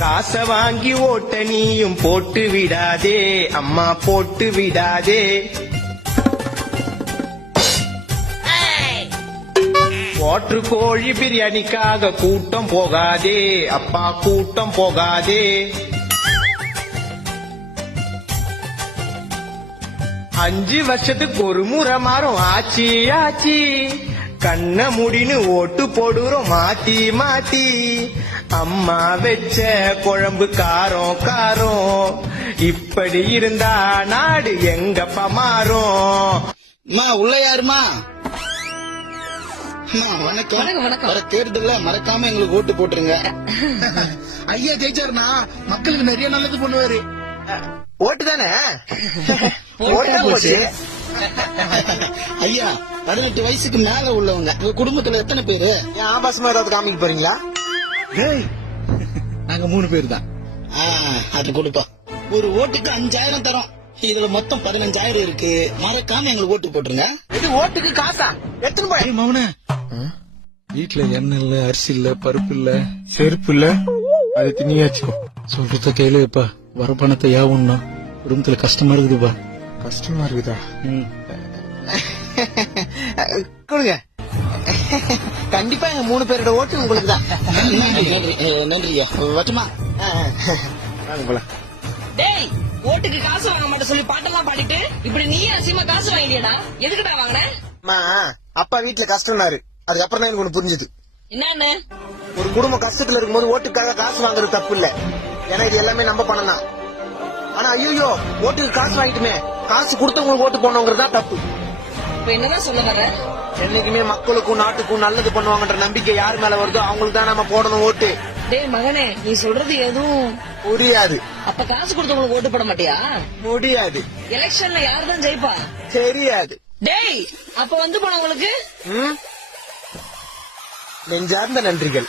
காசை வாங்கி ஓட்ட நீயும் போட்டு விடாதே அம்மா போட்டு விடாதே. போற்று கோழி பிரியாணிக்காக கூட்டம் போகாதே அப்பா கூட்டம் போகாதே. 5 வருஷத்துக்கு ஒரு முறை மாறும் ஆச்சி ஆச்சி. கண்ண முடின்னு ஓட்டு போடுறோம் மாத்தி மாத்தி. அம்மா வச்ச குழம்பு காரம் காரம். இப்படி இருந்தா நாடு எங்கப்பா மாறும். உள்ள யாருமா? வணக்கம். வர தேர்தல்ல மறக்காம எங்களுக்கு ஓட்டு போட்டுருங்க. ஐயா ஜெயிச்சாருனா மக்களுக்கு நிறைய நல்லது பண்ணுவாரு. ஓட்டு தானே போச்சு. ஐயா 18 வயசுக்கு மேல உள்ளவங்க உங்க குடும்பத்துல எத்தனை பேரு? ஆபாசமா ஏதாவது காமிக்க போறீங்களா? நாங்க 3 பேர் தான். அது கொடுப்போம். ஒரு ஓட்டுக்கு 5000 தரோம். இதுல மொத்தம் 15000 இருக்கு. மறக்காம எங்களுக்கு ஓட்டு போட்டுருங்க. இது ஓட்டுக்கு காசா? எத்தனை போய் மவன வீட்டுல எண்ணெய் இல்ல, அரிசி இல்ல, பருப்பு இல்ல, செருப்பு இல்ல. அது திணியாச்சு. சொல்றத கேளுப்பா. வர பணத்தை யாவுன்னா குடும்பத்துல கஷ்டமா இருக்குதுப்பா. கஷ்டமா இருக்குதா? கொடுங்க. கண்டிப்பா எங்க 3 பேரோட ஓட்டு உங்களுக்கு தான். நன்றியா. வட்டுமா? டேய், ஓட்டுக்கு காசு வாங்க மாட்டேன் சொல்லி பாட்டெல்லாம் பாடிட்டு இப்படி நீயே அசியமா காசு வாங்கிடியடா. எதுக்குடா வாங்கின? அப்பா வீட்டுல கஷ்டம்னாரு. அதுக்கப்புறம் தான் எனக்கு ஒண்ணு புரிஞ்சுது. என்னன்னு? ஒரு குடும்பம் கஷ்டத்துல இருக்கும்போது ஓட்டுக்காக காசு வாங்குறது தப்பு இல்ல. ஏன்னா இது எல்லாமே நம்ம பணம் தான். ஆனா ஐயோ ஓட்டுக்கு காசு வாங்கிட்டுமே, காசு கொடுத்தவங்களுக்கு ஓட்டு போனவங்கிறதா தப்பு. இப்ப என்னதான் சொல்ல வர? என்னைக்குமே மக்களுக்கும் நாட்டுக்கும் நல்லது பண்ணுவாங்கன்ற நம்பிக்கை யார் மேல வருதோ அவங்களுக்கு தான் நம்ம போடணும் ஓட்டு. டேய் மகனே, நீ சொல்றது எதுவும் புரியாது. அப்ப காசு கொடுத்தவங்களுக்கு ஓட்டு போட மாட்டியா? முடியாது. எலெக்ஷன்ல யார் தான் ஜெயிப்பா? தெரியாது. டேய், அப்ப வந்து போனவங்களுக்கு நெஞ்சார்ந்த நன்றிகள்.